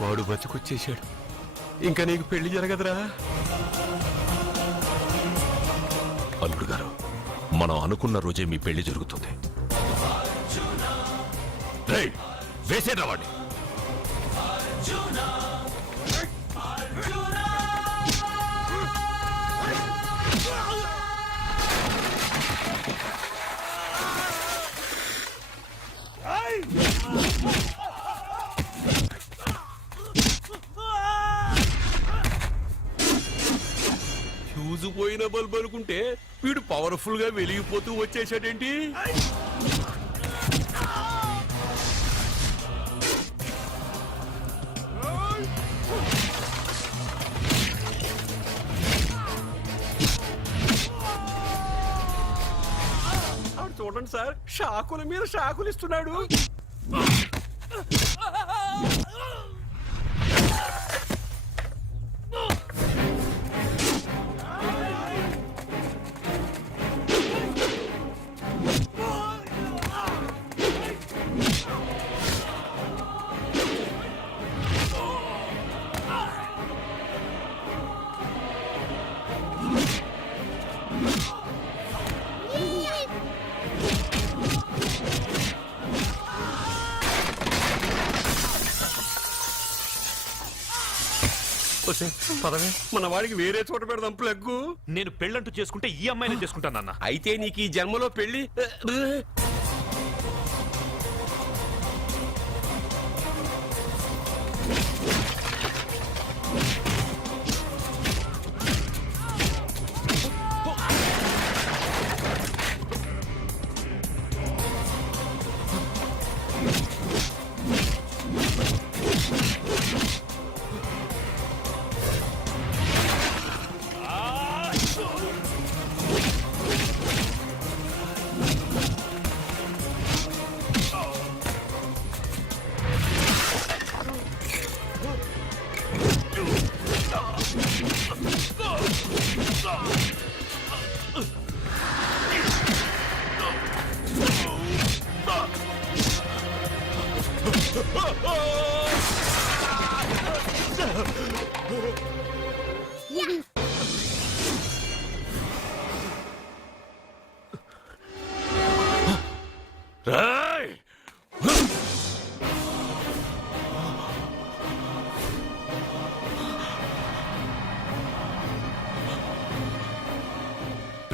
వాడు బతుకొచ్చేశాడు. ఇంకా నీకు పెళ్లి జరగదురా. అల్లుడు గారు, మనం అనుకున్న రోజే మీ పెళ్లి జరుగుతుంది. వేసేరా వాడిని. పోయిన బల్బు అనుకుంటే వీడు పవర్ఫుల్ గా వెలిగిపోతూ వచ్చేసాడేంటి? చూడండి సార్, షాకుల మీద షాకులు ఇస్తున్నాడు. పదవే, మన వాడికి వేరే చోట పెడదాం ప్లగ్గు. నేను పెళ్ళంటూ చేసుకుంటే ఈ అమ్మాయిని చేసుకుంటానన్న. అయితే నీకు ఈ జన్మలో పెళ్లి.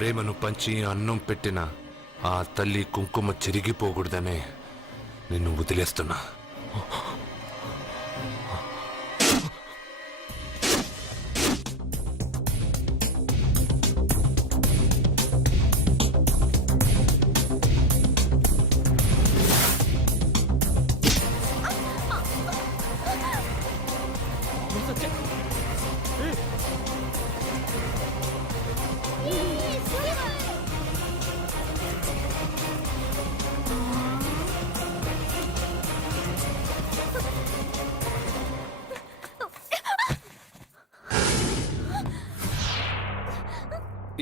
ప్రేమను పంచి అన్నం పెట్టిన ఆ తల్లి కుంకుమ చెరిగిపోకూడదనే నిన్ను వదిలేస్తున్నా.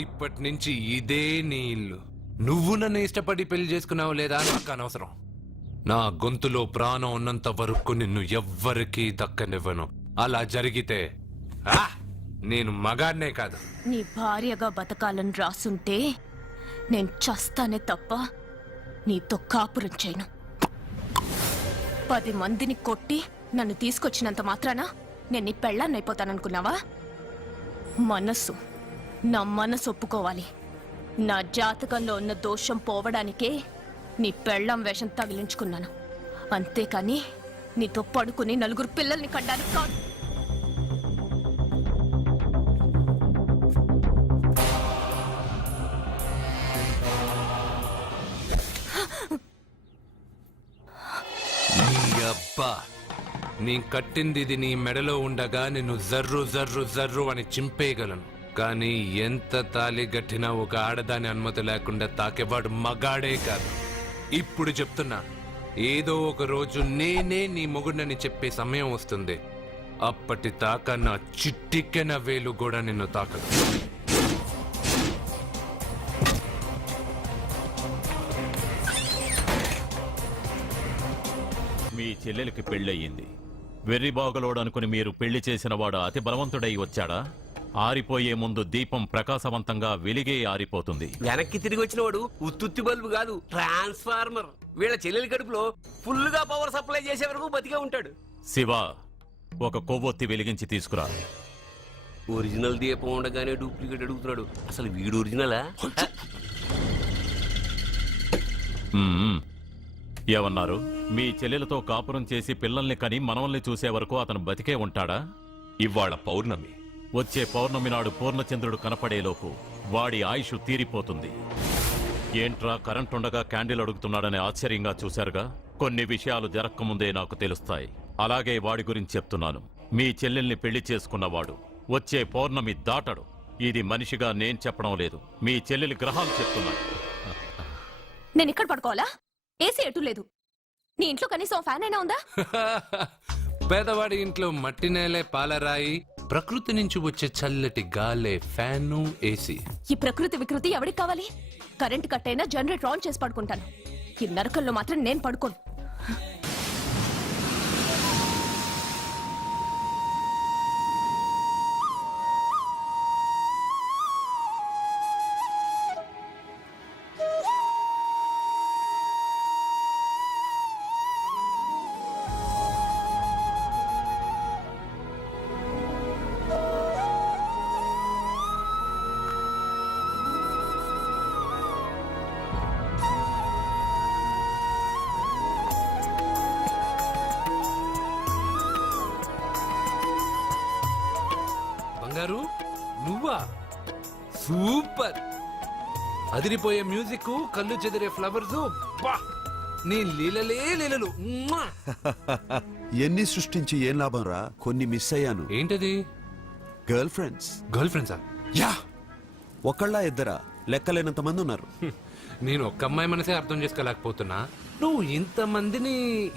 ఇప్పటి నుంచి ఇదే నీ ఇల్లు. నువ్వు నన్ను ఇష్టపడి పెళ్లి చేసుకున్నావు లేదా నాకు అనవసరం. నా గొంతులో ప్రాణం ఉన్నంత వరకు నిన్ను ఎవ్వరికీ దక్కనివ్వను. అలా జరిగితే నేను మగాడినే కాదు. నీ భార్యగా బతకాలని రాసుంటే నేను చస్తానే తప్ప నీతో కాపురం చేయను. 10 మందిని కొట్టి నన్ను తీసుకొచ్చినంత మాత్రాన నేను నీ పెళ్ళాన్నైపోతాననుకున్నావా? నా మనసు ఒప్పుకోవాలి. నా జాతకంలో ఉన్న దోషం పోవడానికే నీ పెళ్ళాం వేషం తగిలించుకున్నాను. అంతేకాని నీతో పడుకుని 4 పిల్లల్ని కనడానికి కాదు. నీ కట్టింది ఇది నీ మెడలో ఉండగా నిన్ను జర్రు జర్రు జర్రు అని చింపేయగలను. కానీ ఎంత తాలి గట్టినా ఒక ఆడదాని అనుమతి లేకుండా తాకేవాడు మగాడే కాదు. ఇప్పుడు చెప్తున్నా, ఏదో ఒక రోజు నేనే నీ మొగుడినని చెప్పే సమయం వస్తుంది. అప్పటి తాక నా చిట్టికెన వేలు కూడా నిన్ను తాకదు. మీ చెల్లెలికి పెళ్ళయింది. వెర్రిబాగలోడనుకుని మీరు పెళ్లి చేసిన వాడు అతి బలవంతుడై వచ్చాడా? ఆరిపోయే ముందు దీపం ప్రకాశవంతంగా వెలిగే ఆరిపోతుంది. వెనక్కి తిరిగి వచ్చిన వాడు ఉత్తుత్తి బల్బు కాదు, ట్రాన్స్ఫార్మర్. వీళ్ళ చెల్లెలి కడుపులో ఫుల్ గా పవర్ సప్లై చేసే వరకు బతికే ఉంటాడు. శివ, ఒక కొవ్వొత్తి వెలిగించి తీసుకురా. ఒరిజినల్ దీపం ఉండగానే డూప్లికేట్ అడుగుతున్నాడు. అసలు వీడు ఒరిజినలా? మ్మ్. ఏమన్నారు? మీ చెల్లెలతో కాపురం చేసి పిల్లల్ని కని మనవల్ని చూసే వరకు అతను బతికే ఉంటాడా? ఇవాళ పౌర్ణమి. వచ్చే పౌర్ణమి నాడు పూర్ణచంద్రుడు కనపడేలోపు వాడి ఆయుష్ తీరిపోతుంది. ఏంట్రా కరెంటుండగా క్యాండిల్ అడుగుతున్నాడని ఆశ్చర్యంగా చూశారుగా? కొన్ని విషయాలు జరక్కముందే నాకు తెలుస్తాయి. అలాగే వాడి గురించి చెప్తున్నాను. మీ చెల్లెల్ని పెళ్లి చేసుకున్నవాడు వచ్చే పౌర్ణమి దాటడు. ఇది మనిషిగా నేను చెప్పడం లేదు, మీ చెల్లెలి గ్రహాలు చెప్తున్నాయి. నేను ఇక్కడ పడుకోవాలా? ఏసీ ఎటు లేదు. నీ ఇంట్లో కనీసం ఫ్యాన్ అయినా ఉందా? పేదవాడి ఇంట్లో మట్టి నేలే పాలరాయి, ప్రకృతి నుంచి వచ్చే చల్లటి గాలే ఫ్యాను, ఏసీ. ఈ ప్రకృతి వికృతి ఎవరికి కావాలి? కరెంట్ కట్ అయినా జనరేటర్ ఆన్ చేసి పడుకుంటాను. ఈ నరకల్లో మాత్రం నేను పడుకోను. బంగారు, నువ్వా? సూపర్! అదిరిపోయే మ్యూజిక్, కళ్ళు చెదిరే ఫ్లవర్స్. నీ లీలలే లీలలు. మ్మా! ఎన్ని సృష్టించి ఏం లాభం రా? కొన్ని మిస్ అయ్యాను. ఏంటది? Girl friends. గర్ల్ ఫ్రెండ్సా? యా, ఒకళ్ళ ఇద్దరా? లెక్కలేనంత మంది ఉన్నారు. నేను ఒక్క అమ్మాయి మనసే అర్థం చేసుకోలేకపోతున్నా. నువ్వు ఇంతమందిని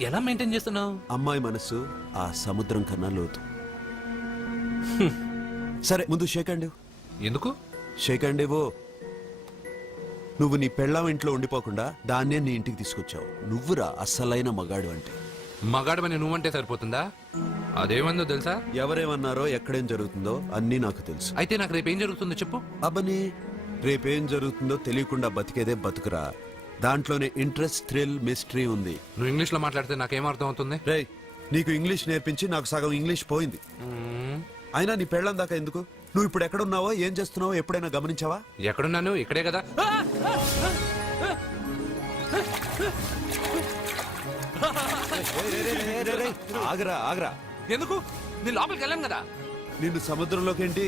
ఎలా మెయింటైన్ చేస్తున్నావు? అమ్మాయి మనసు ఆ సముద్రం కన్నా లోతు. సరే, ముందు షేక్ హ్యాండ్ ఇవ్వు. ఎందుకు? షేక్ హ్యాండ్ ఇవ్వు. నువ్వు నీ పెళ్ళాం ఇంట్లో ఉండిపోకుండా దాన్నే నీ ఇంటికి తీసుకొచ్చావు. నువ్వురా అస్సలైన మగాడు అంటే. మగాడమని నువ్వంటే సరిపోతుందా? అదేమందో తెలుసా? ఎవరేమన్నారో ఎక్కడేం జరుగుతుందో అన్నీ నాకు తెలుసు. అయితే నాకు రేపు ఏం జరుగుతుందో చెప్పు. అబ్బని, రేపేం జరుగుతుందో తెలియకుండా బతికేదే బతుకురా. దాంట్లోనే ఇంట్రెస్ట్, థ్రిల్, మిస్టరీ ఉంది. నువ్వు ఇంగ్లీష్ లో మాట్లాడితే నాకేం అర్థం అవుతుంది? రేయ్, నీకు ఇంగ్లీష్ నేర్పించి నాకు సగం ఇంగ్లీష్ పోయింది. అయినా నీ పెళ్ళం దాకా ఎందుకు? నువ్వు ఇప్పుడు ఎక్కడున్నావో, ఏం చేస్తున్నావో ఎప్పుడైనా గమనించావా? ఎక్కడున్నాను? ఇక్కడే కదా. ఆగరా ఆగరా. ఎందుకు? నేను లోపలికి వెళ్ళాను కదా. నిన్ను సముద్రంలోకేంటి,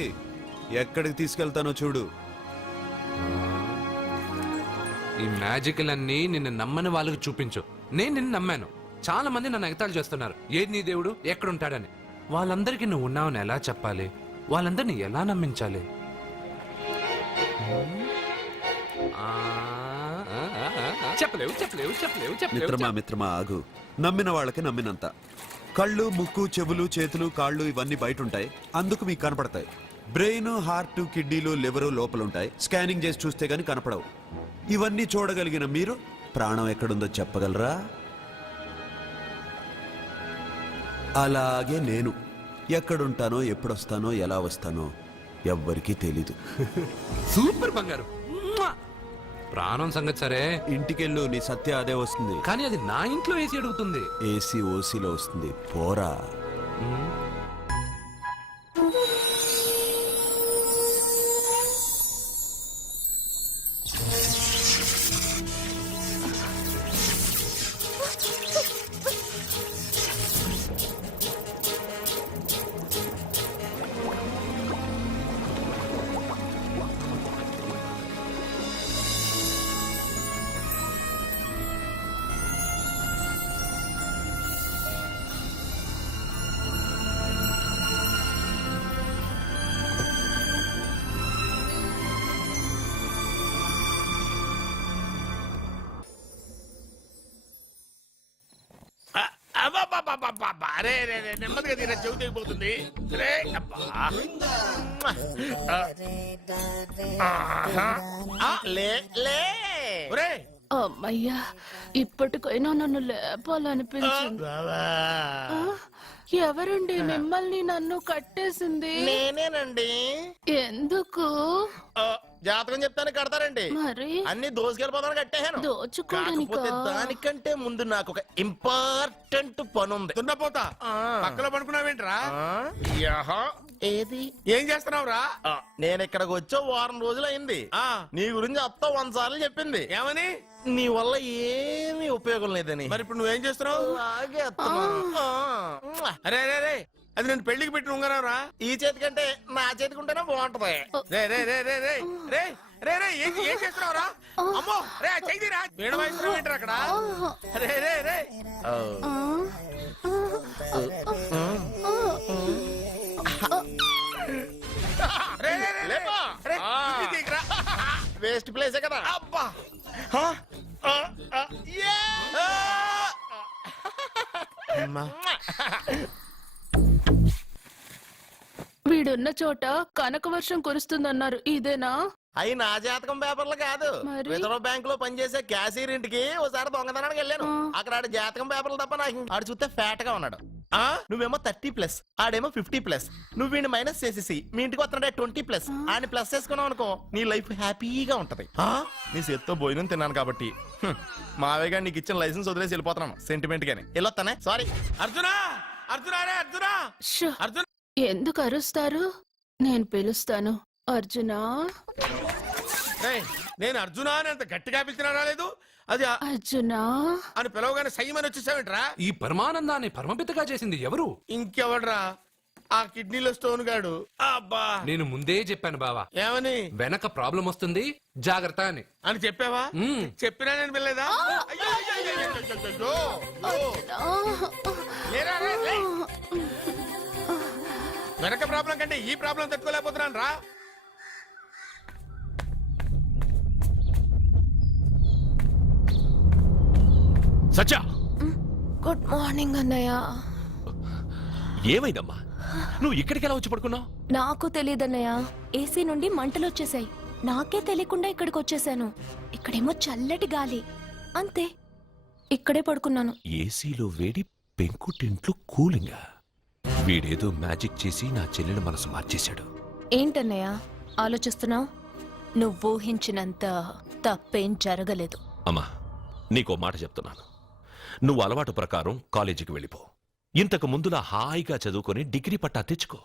ఎక్కడికి తీసుకెళ్తానో చూడు. ఈ మ్యాజిక్లన్నీ నిన్ను నమ్మని వాళ్ళకి చూపించు. నేను నిన్ను నమ్మాను. చాలా మంది నన్ను ఎగతాళి చేస్తున్నారు. ఏది నీ దేవుడు, ఎక్కడుంటాడని. వాళ్ళందరికీ నువ్వు ఉన్నావని ఎలా చెప్పాలి? వాళ్ళందరినీ ఎలా నమ్మించాలి? చెప్పలేవు చెప్పలేవు చెప్పలేవు మిత్రమా చెప్పలేవు. మిత్రమా ఆగు. నమ్మిన వాళ్ళకి నమ్మినంత. కళ్ళు, ముక్కు, చెవులు, చేతులు, కాళ్ళు ఇవన్నీ బయట ఉంటాయి, అందుకు మీకు కనపడతాయి. బ్రెయిన్, హార్ట్, కిడ్నీలు, లివరు లోపలుంటాయి. స్కానింగ్ చేసి చూస్తే గానీ కనపడవు. ఇవన్నీ చూడగలిగిన మీరు ప్రాణం ఎక్కడుందో చెప్పగలరా? అలాగే నేను ఎక్కడుంటానో, ఎప్పుడొస్తానో, ఎలా వస్తానో ఎవ్వరికీ తెలీదు. సూపర్ బంగారు. మ్మా! ప్రాణం సంగతి సరే, ఇంటికెళ్ళు, నీ సత్య అదే వస్తుంది. కానీ అది నా ఇంట్లో ఏసీ అడుగుతుంది. ఏసీ ఓసీలో వస్తుంది, పోరా. అరే రే రే, నెమ్మదిగా తీరా చెవి తెగిపోతుంది. రే అబ్బా. లే లే ఒరే అమ్మయ్యా ఇప్పటికైనా నన్ను లేపాలనిపించింది. ఆ, ఎవరండి మిమ్మల్ని నన్ను కట్టేసింది? నేనేనండి. ఎందుకు? జాతకం చెప్తాను కడతారండి. మరి అన్ని దోసుకెళ్ళిపోతాను కట్టేహాను. దోచుకోవడానికా? కాకపోతే దానికంటే ముందు నాకు ఒక ఇంపార్టెంట్ పని ఉంది. దున్నపోతా పక్కలో పడుకున్నావేంట్రా? ఏది ఏం చేస్తున్నావురా? నేను ఇక్కడికి వచ్చో వారం రోజులు అయింది. నీ గురించి అత్త 100 సార్లు చెప్పింది. ఏమని? నీ వల్ల ఏమీ ఉపయోగం లేదని. మరి ఇప్పుడు నువ్వేం చేస్తున్నావు? అలాగే అత్తమా. అరే అరే రే, అది నేను పెళ్లికి పెట్టిన ఉంగరం రా. ఈ చేతి కంటే నా చేతికి ఉంటేనే బాగుంటది. రే రే రే రే రే రే రే రే ఏం చేస్తున్నావురా? అమ్మో రే చెయ్యిరా. వీణ వాయిస్తున్నావు ఏంట్రా అక్కడ? రే రే రే రే రే రే లేపా. రే, ఇది తీయకురా. వేస్ట్ ప్లేసే కదా. అబ్బా వీడున్న చోట కనక వర్షం కురుస్తుందన్నారు, ఇదేనా? అయి నా జాతకం పేపర్లు కాదు. మరి? రిజర్వ్ బ్యాంక్ లో పనిచేసే క్యాషియర్ ఇంటికి ఒకసారి దొంగతనానికి వెళ్ళాను. అక్కడ ఆడ జాతకం పేపర్లు తప్ప నాకు ఆడు చూస్తే ఫ్యాట్ గా ఉన్నాడు. నువ్వేమో 30+, ఆడేమో 50+. నువ్వు వీడిని మైనస్ చేసేసి మీ ఇంటికి వస్తున్నాడే 20+. ఆడిని ప్లస్ చేసుకున్నావు అనుకో నీ లైఫ్ హ్యాపీగా ఉంటది. నీ చేత్తో భోజనం తిన్నాను కాబట్టి మావేగా నీకు ఇచ్చిన లైసెన్స్ వదిలేసి వెళ్ళిపోతున్నాను సెంటిమెంట్ గాని. వెళ్ళొస్తానే. సారీ. అర్జునా అర్జునా రే అర్జునా షో, అర్జున్ ఎందుకు అరుస్తారు? నేను పిలుస్తాను. అర్జునా నేను అర్జునా అని అంత గట్టిగా పిలిచినా రాలేదు. అది అర్జునా అని పిలవగానే సైమని వచ్చేసావేంట్రా? ఈ పరమానందాన్ని పరమపితగా చేసింది ఎవరు? ఇంకెవడ్రా? ఆ కిడ్నీలో స్టోన్ గాడు. అబ్బా నేను ముందే చెప్పాను బావా, ఏమని? వెనక ప్రాబ్లం వస్తుంది జాగ్రత్త అని. అని చెప్పావా? మ్మ్. చెప్పినా నేను వెళ్ళలేదా? అయ్యో, అయ్యో, అయ్యో, అయ్యో, అయ్యో, అయ్యో. లేరా, లే, లే. వెనక ప్రాబ్లం కంటే ఈ ప్రాబ్లం తట్టుకోలేకపోతున్నాను రా. సత్య, గుడ్ మార్నింగ్ అన్నయ్య. ఏమైందమ్మా? నువ్వు ఇక్కడికి ఎలా వచ్చి పడుకున్నావు? నాకు తెలియదన్నయ్య, ఏసీ నుండి మంటలు వచ్చేసాయి. నాకే తెలియకుండా ఇక్కడికి వచ్చేసాను. ఇక్కడేమో చల్లటి గాలి, అంతే. ఇక్కడే పడుకున్నాను. ఏసీలో వేడి, పెంకుటింట్లో కూలింగా. వీడేదో మ్యాజిక్ చేసి నా చెల్లెల మనసు మార్చేశాడు. ఏంటన్నయ్య ఆలోచిస్తున్నావు? నువ్వు ఊహించినంత తప్పేం జరగలేదు. అమ్మా, నీకో మాట చెప్తున్నాను. నువ్వు అలవాటు ప్రకారం కాలేజీకి వెళ్ళిపో. ఇంతకు ముందులా హాయిగా చదువుకొని డిగ్రీ పట్టా తెచ్చుకో.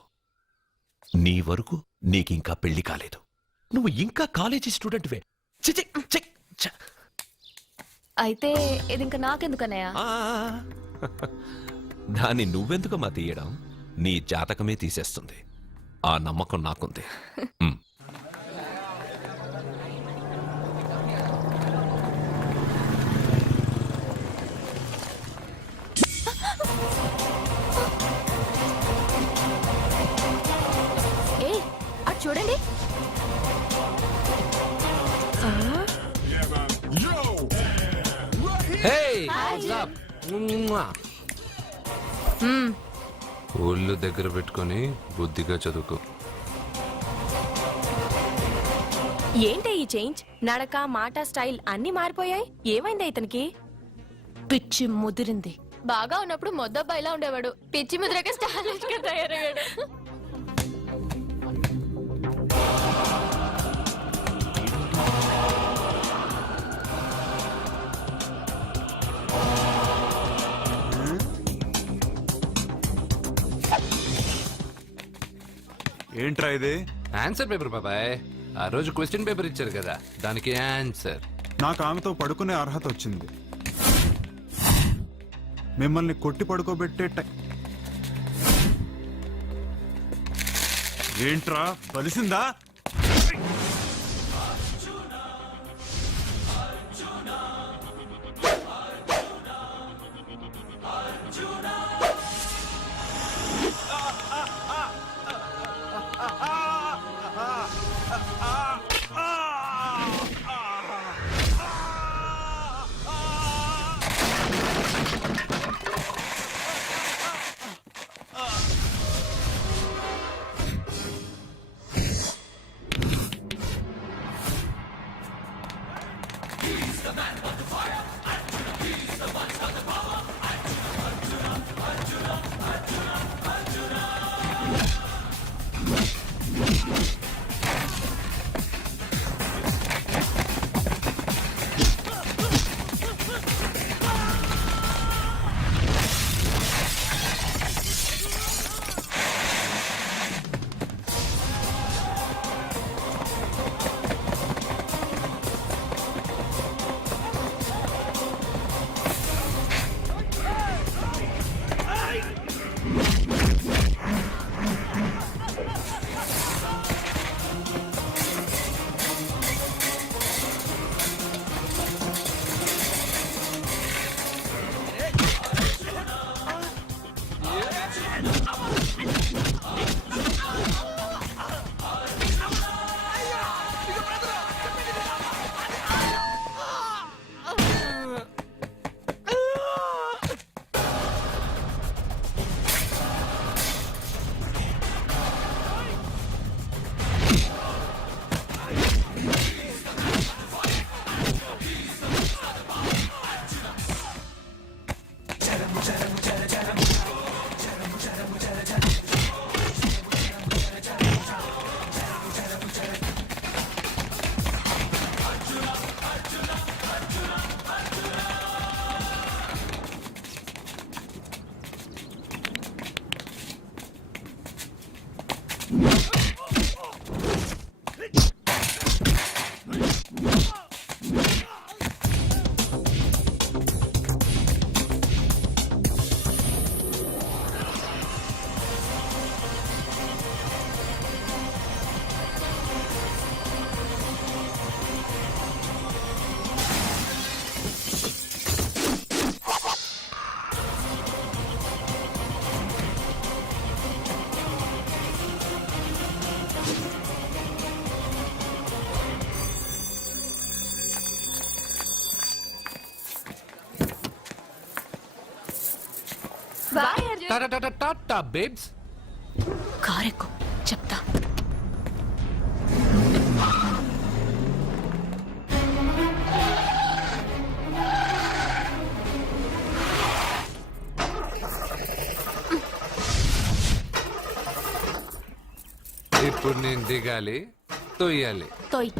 నీ వరకు నీకింకా పెళ్లి కాలేదు. నువ్వు ఇంకా కాలేజీ స్టూడెంట్వే. చి, చి, చి, ఛ. అయితే ఇది ఇంకా నాకెందుకన్నయ్య? ఆ, దాన్ని నువ్వెందుకమ్మా తీయడం? నీ జాతకమే తీసేస్తుంది. ఆ నమ్మకం నాకుంది. ఉమ్. ఏ అటు చూడండి. Hey, what's up? ఒళ్ళు దగ్గర పెట్టుకొని బుద్ధిగా చదువుకో. ఏంటి ఈ చేంజ్? నడక, మాట, స్టైల్ అన్ని మారిపోయాయి. ఏమైంది ఇతనికి? పిచ్చి ముదిరింది. బాగా ఉన్నప్పుడు మొద్దబ్బాయిలా ఉండేవాడు. పిచ్చి ముదిరక స్టైలిష్ గా తయారయ్యాడు. ఏంట్రా ఇది? ఆన్సర్ పేపర్ బాబాయ్. ఆ రోజు క్వశ్చన్ పేపర్ ఇచ్చారు కదా, దానికి ఆన్సర్. నాకు ఆమెతో పడుకునే అర్హత వచ్చింది. మిమ్మల్ని కొట్టి పడుకోబెట్టే ఏంట్రా బలిసిందా? టాటా బేబ్స్. కారెక్కు చెప్తా. ఇప్పుడు నేను దిగాలి, తొయ్యాలి. తోయ్.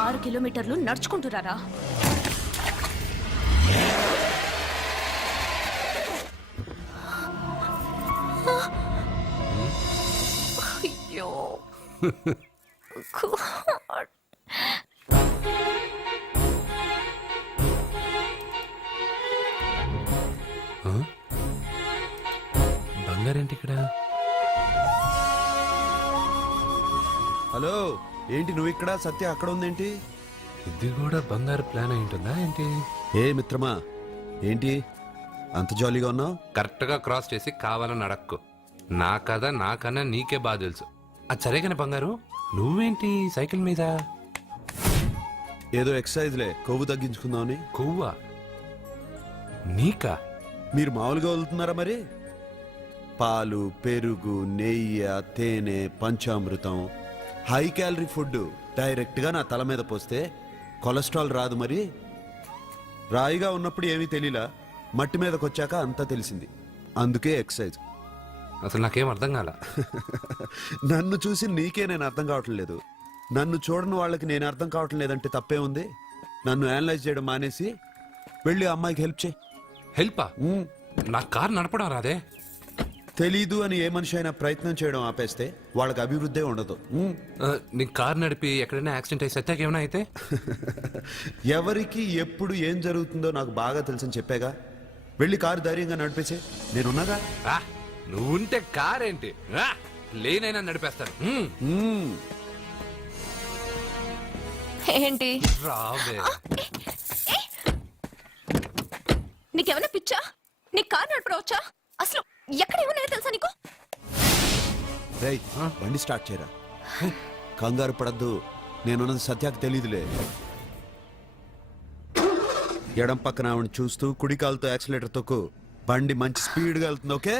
6 కిలోమీటర్లు నడుచుకుంటురారా? అయ్యో బంగారేంటి ఇక్కడ? హలో, ఏంటి నువ్వు ఇక్కడ, సత్య అక్కడ ఉందేంటి? ఇది కూడా బంగారు ప్లాన్ అయి ఉంటుందా ఏంటి? ఏ మిత్రమా, ఏంటి అంత జాలీగా ఉన్నావు? కరెక్ట్ గా క్రాస్ చేసి కావాలని అడక్కు. నా కథ నాకన్నా నీకే బాగా తెలుసు. అది సరే కానీ బంగారు, నువ్వేంటి సైకిల్ మీద? ఏదో ఎక్సర్సైజ్లే, కొవ్వు తగ్గించుకుందామని. కొవ్వా? నీకా? మీరు మామూలుగా వదులుతున్నారా మరి? పాలు, పెరుగు, నెయ్యి, తేనె, panchamrutham, high calorie food direct గా నా తల మీద పోస్తే కొలెస్ట్రాల్ రాదు మరి. రాయిగా ఉన్నప్పుడు ఏమీ తెలియలా, మట్టి మీదకి వచ్చాక అంతా తెలిసింది. అందుకే ఎక్సర్సైజ్. అసలు నాకేం అర్థం కాల. నన్ను చూసి నీకే నేను అర్థం కావట్లేదు. నన్ను చూడని వాళ్ళకి నేను అర్థం కావటం లేదంటే తప్పే ఉంది. నన్ను అనలైజ్ చేయడం మానేసి వెళ్ళి ఆ అమ్మాయికి హెల్ప్ చేయి. హెల్పా? నా కారు నడపడం రాదే. తెలీదు అని ఏ మనిషి అయినా ప్రయత్నం చేయడం ఆపేస్తే వాళ్ళకి అభివృద్ధి ఉండదు. నీ కారు నడిపి ఎక్కడైనా యాక్సిడెంట్ అయి సత్యాకి ఏమైనా అయితే? ఎవరికి ఎప్పుడు ఏం జరుగుతుందో నాకు బాగా తెలుసని చెప్పాగా. వెళ్ళి కారు ధైర్యంగా నడిపేసే, నేనున్నాగా. నువ్వుంటే కారేంటి, లేనైనా నడిపేస్తాను. ఏంటి రావే. నీకేమైనా పిచ్చా? నీ కారు నడపడవచ్చా? అసలు ఎక్కడ ఏమన్నా తెలుసా నీకు? రేయ్, బండి స్టార్ట్ చేయరా. కంగారు పడద్దు, నేనున్నది సత్యాకి తెలీదులే. ఎడం పక్కన ఆవిడ చూస్తూ కుడి కాలుతో యాక్సిలేటర్ తొక్కు. బండి మంచి స్పీడ్గా వెళ్తుంది. ఓకే?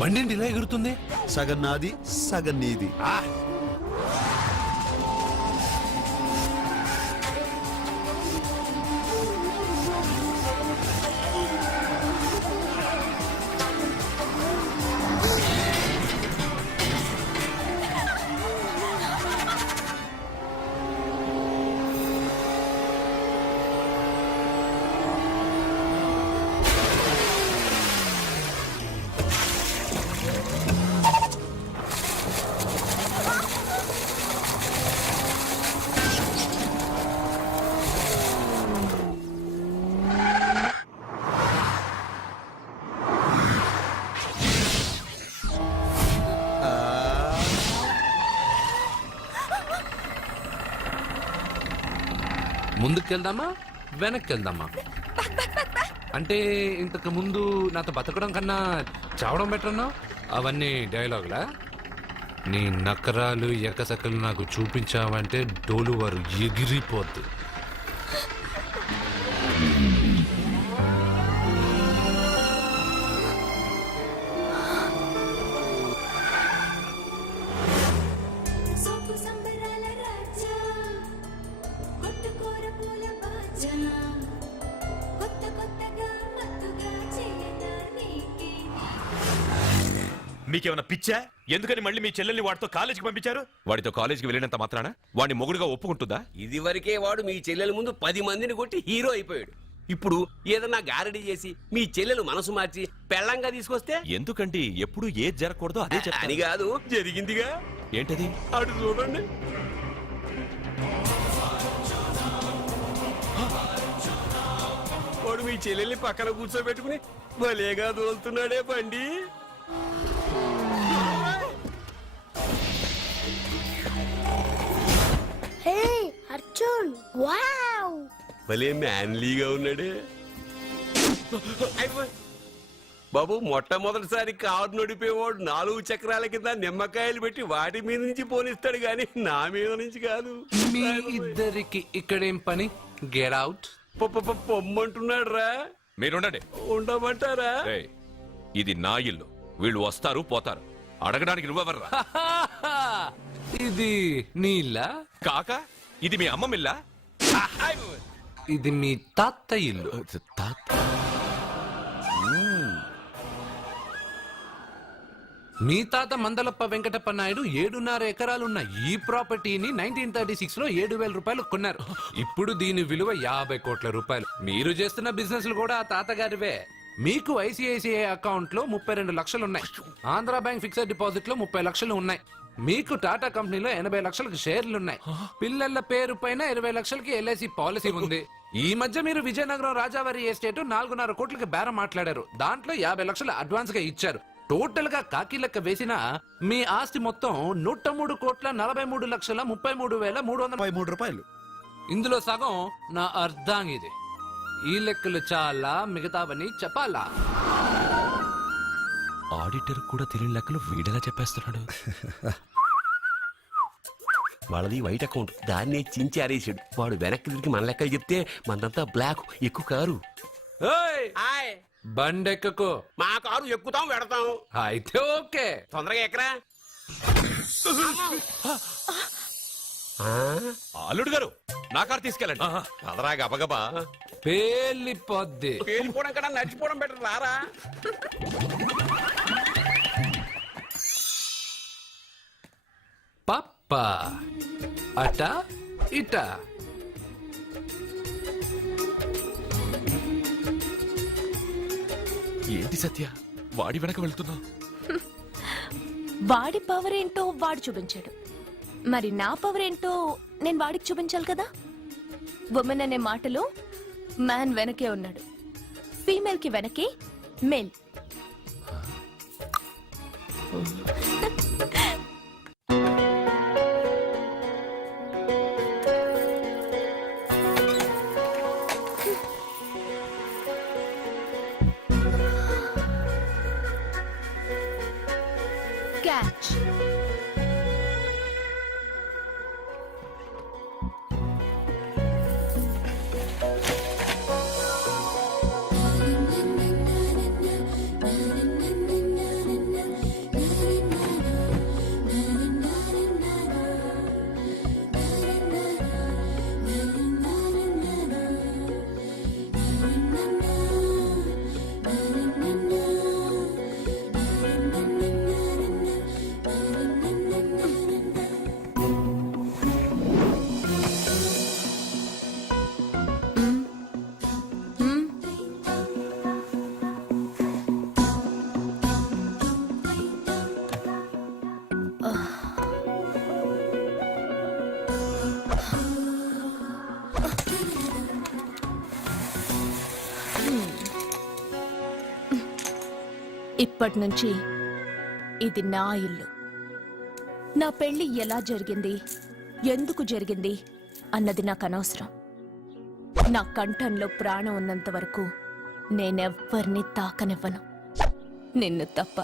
బండి ఏంటి ఇలా ఎగురుతుంది? సగం నాది సగం నీది. ముందుకెళ్దామా వెనక్కి వెళ్దామా? అంటే ఇంతకు ముందు నాతో బతకడం కన్నా చావడం బెటర్ అన్నావు. అవన్నీ డైలాగులా? నీ నకరాలు ఎకసకలు నాకు చూపించావంటే డోలు వారు ఎగిరిపోద్ది. మీకేమైనా పిచ్చా? ఎందుకని మళ్ళీ మీ చెల్లెల్ని వాడితో కాలేజీకి పంపించారు? వాడితో కాలేజీకి వెళ్ళినంత మాత్రాన వాడిని మొగుడుగా ఒప్పుకుంటుందా? ఇది వరకే వాడు మీ చెల్లెల ముందు 10 మందిని కొట్టి హీరో అయిపోయాడు. ఇప్పుడు ఏదన్నా గారడీ చేసి మీ చెల్లెలు మనసు మార్చి పెళ్ళంగా తీసుకొస్తే ఎందుకండి ఎప్పుడు ఏది జరగకూడదో అదే అని చెప్తాను. కాదు, జరిగిందిగా. ఏంటది? అటు చూడండి. వాడు మీ చెల్లెల్ని పక్కన కూర్చోబెట్టుకుని భలేగా దోలుతున్నాడే బండి. అర్జున్ వావ్ భలే మ్యాన్లీగా ఉన్నాడే. బాబు, మొట్టమొదటిసారి కారు నడిపేవాడు 4 చక్రాల కింద నిమ్మకాయలు పెట్టి వాటి మీద నుంచి పోనిస్తాడు గాని నా మీద నుంచి కాదు. మీ ఇద్దరికి ఇక్కడేం పని? Get out. పొమ్మంటున్నాడు రా. మీరుండండి. ఉండమంటారా? రేయ్, ఇది నా ఇల్లు. వీళ్ళు వస్తారు పోతారు. అడగడానికి నువ్వెవర్రా? ఇది నీ ఇల్లా? కాక ఇది మీ అమ్మమ్మిల్లా? ఇది మీ తాత ఇల్లు. మీ తాత మందలప్ప వెంకటప్ప నాయుడు 7.5 ఎకరాలున్న ఈ ప్రాపర్టీని 1936 లో 7,000 రూపాయలు కొన్నారు. ఇప్పుడు దీని విలువ 50 కోట్ల రూపాయలు. మీరు చేస్తున్న బిజినెస్లు కూడా ఆ తాతగారివే. మీకు ఐసిఐసిఐ అకౌంట్ లో 32 లక్షలు ఉన్నాయి. ఆంధ్ర బ్యాంక్ ఫిక్స్డ్ డిపాజిట్ లో 30 లక్షలు ఉన్నాయి. మీకు టాటా కంపెనీలో 80 లక్షలకు షేర్లున్నాయి. పిల్లల పేరు పైన 20 లక్షలకి ఎల్ఐసి పాలసీ ఉంది. ఈ మధ్య మీరు విజయనగరం రాజావారి ఎస్టేట్ 4.5 కోట్లకి బేరం మాట్లాడారు. దాంట్లో 50 లక్షలు అడ్వాన్స్ గా ఇచ్చారు. టోటల్ గా కాకి లెక్క వేసిన మీ ఆస్తి మొత్తం 103,43,33,333 రూపాయలు. ఇందులో సగం నా అర్ధాంగిది. ఈ లెక్కలు చాలా, మిగతావని చెప్పాలా? ఆడిటర్ కూడా తెలియని లెక్కలు వీడేలా చెప్పేస్తున్నాడు. వాళ్ళది వైట్ అకౌంట్, దాన్నే చించి ఆరేసాడు. వాడు వెనక్కి తిరిగి మన లెక్కలు చెప్తే మనదంతా బ్లాక్. ఎక్కువ కారు. బండెక్కకు. మా కారు ఎక్కుతాం వెడతాం. అయితే ఓకే, తొందరగా ఎక్కరా. అల్లుడు గారు, నా కారు తీసుకెళ్ళండి. అదరా గబగబా. పేలిపోద్ది. పేలిపోవడం కన్నా నడిచిపోవడం బెటర్. రారా. పప్ప అట ఇట. ఏంటి సత్య, వాడి వెనక వెళ్తున్నావు? వాడి పవర్ ఏంటో వాడు చూపించాడు. మరి నా పవర్ ఏంటో నేను వాడికి చూపించాలి కదా. ఉమెన్ అనే మాటలో మ్యాన్ వెనకే ఉన్నాడు. ఫీమేల్ కి వెనకే మేల్. Catch. ఇప్పటి నుంచి ఇది నా ఇల్లు. నా పెళ్లి ఎలా జరిగింది, ఎందుకు జరిగింది అన్నది నాకు అనవసరం. నా కంఠంలో ప్రాణం ఉన్నంత వరకు నేనెవ్వరిని తాకనివ్వను, నిన్ను తప్ప.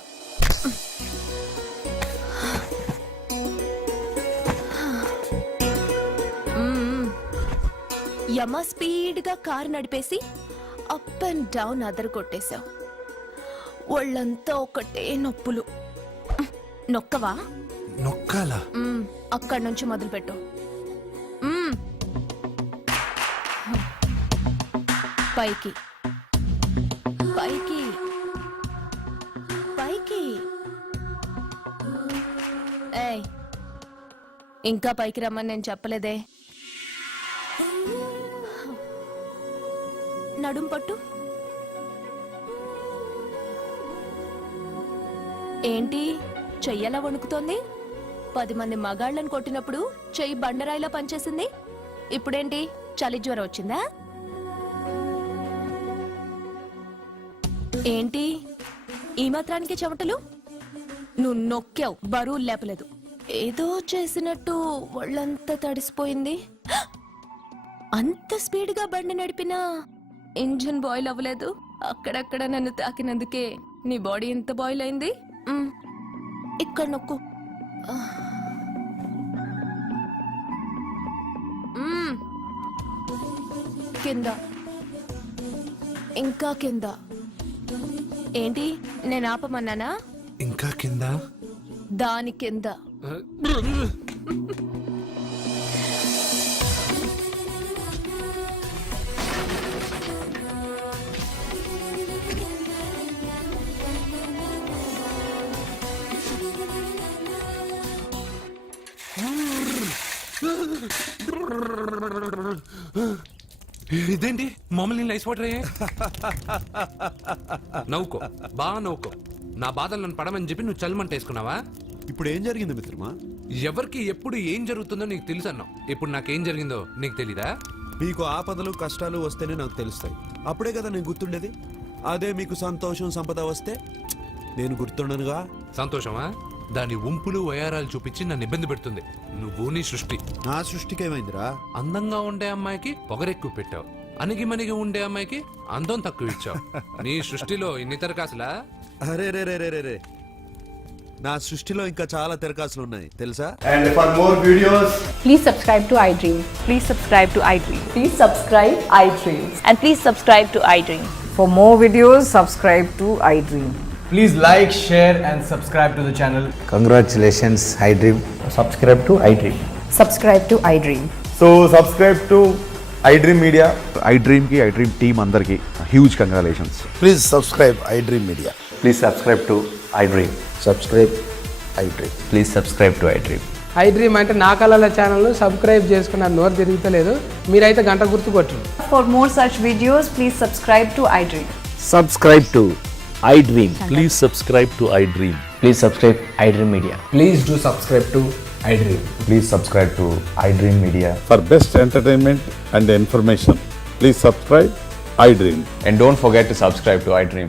యమ స్పీడ్గా కారు నడిపేసి అప్ అండ్ డౌన్ అదరు కొట్టేశావు. ఒళ్ళంతా ఒకటే నొప్పులు. నొక్కవా? నొక్కాలా? అక్కడి నుంచి మొదలుపెట్టు. పైకి పైకి పైకి. ఏయ్, ఇంకా పైకి రమ్మని నేను చెప్పలేదే. నడుం పట్టు. ఏంటి చెయ్యలా వణుకుతోంది? 10 మంది మగాళ్ళని కొట్టినప్పుడు చెయ్యి బండరాయిలా పనిచేసింది. ఇప్పుడేంటి చలి జ్వరం వచ్చిందా? ఏంటి ఈ మాత్రానికి చెమటలు? నువ్వు నొక్కావు, బరువు లేపలేదు. ఏదో చేసినట్టు ఒళ్ళంతా తడిసిపోయింది. అంత స్పీడ్గా బండి నడిపినా ఇంజిన్ బాయిల్ అవ్వలేదు. అక్కడక్కడ నన్ను తాకినందుకే నీ బాడీ ఎంత బాయిల్ అయింది. ఇక్కడ నొక్కు. కింద, ఇంకా కింద. ఏంటి నేను ఆపమన్నానా? ఇంకా కింద? దాని కింద. ఇదేంటి మమ్మల్ని ఐస్ వాటర్ అయ్యే? నవ్వుకో, బాగా నవ్వుకో. నా బాధలు నన్ను పడమని చెప్పి నువ్వు చల్లమంటేసుకున్నావా? ఇప్పుడు ఏం జరిగింది మిత్రమా? ఎవరికి ఎప్పుడు ఏం జరుగుతుందో నీకు తెలుసు అన్నావు. ఇప్పుడు నాకేం జరిగిందో నీకు తెలీదా? మీకు ఆపదలు కష్టాలు వస్తేనే నాకు తెలుస్తాయి. అప్పుడే కదా నేను గుర్తుండేది. అదే మీకు సంతోషం సంపద వస్తే నేను గుర్తుండనుగా. సంతోషమా? దాని ఉంపులు వయారాలు చూపించి నన్ను ఇబ్బంది పెడుతుంది. నువ్వు నీ సృష్టి. నా సృష్టికి ఏమైందిరా? అందంగా ఉండే అమ్మాయికి పొగరెక్కువ పెట్టావు, అణిగి మణిగి ఉండే అమ్మాయికి అందం తక్కువ ఇచ్చావు. నీ సృష్టిలో ఇన్ని తరకాసులా? అరే రే రే రే రే, నా సృష్టిలో ఇంకా చాలా తెరకాసులు ఉన్నాయి తెలుసా? And for more videos, Please subscribe to iDream. Please subscribe to iDream. Please subscribe iDream. And please subscribe to iDream. For more videos, subscribe to iDream. please like, share and subscribe to the channel. Congratulations, iDream. Subscribe to iDream. Subscribe to iDream. So subscribe to iDream Media. iDream కి iDream team అందరికి huge congratulations. Please subscribe iDream Media. Please subscribe to iDream. Subscribe iDream. Please subscribe to iDream. iDream అంటే నా కళల channel subscribe చేసుకున్న నోరు తిరుగుతలేదు. మీరైతే గంట గుర్తు కొట్టండి. For more such videos, please subscribe to iDream. Subscribe to iDream. Please subscribe to iDream. Please subscribe iDream Media. Please do subscribe to iDream. Please subscribe to iDream Media. For best entertainment and information, please subscribe iDream. And don't forget to subscribe to iDream.